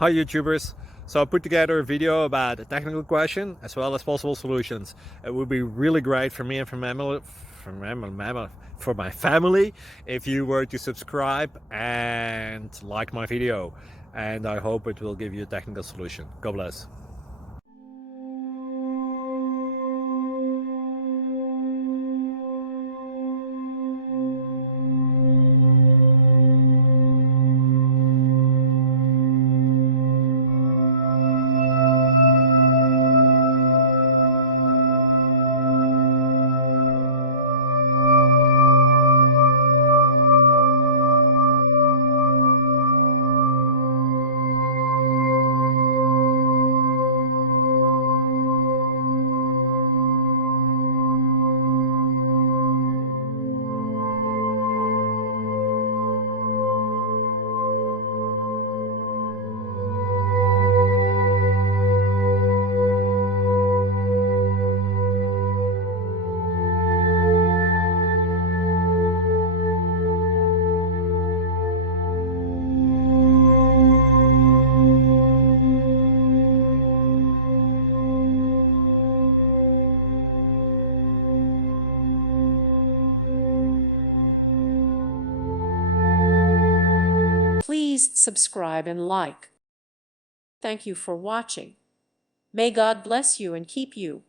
Hi YouTubers! So I put together a video about a technical question as well as possible solutions. It would be really great for me and for my family if you were to subscribe and like my video, and I hope it will give you a technical solution. God bless. Please subscribe and like. Thank you for watching. May God bless you and keep you.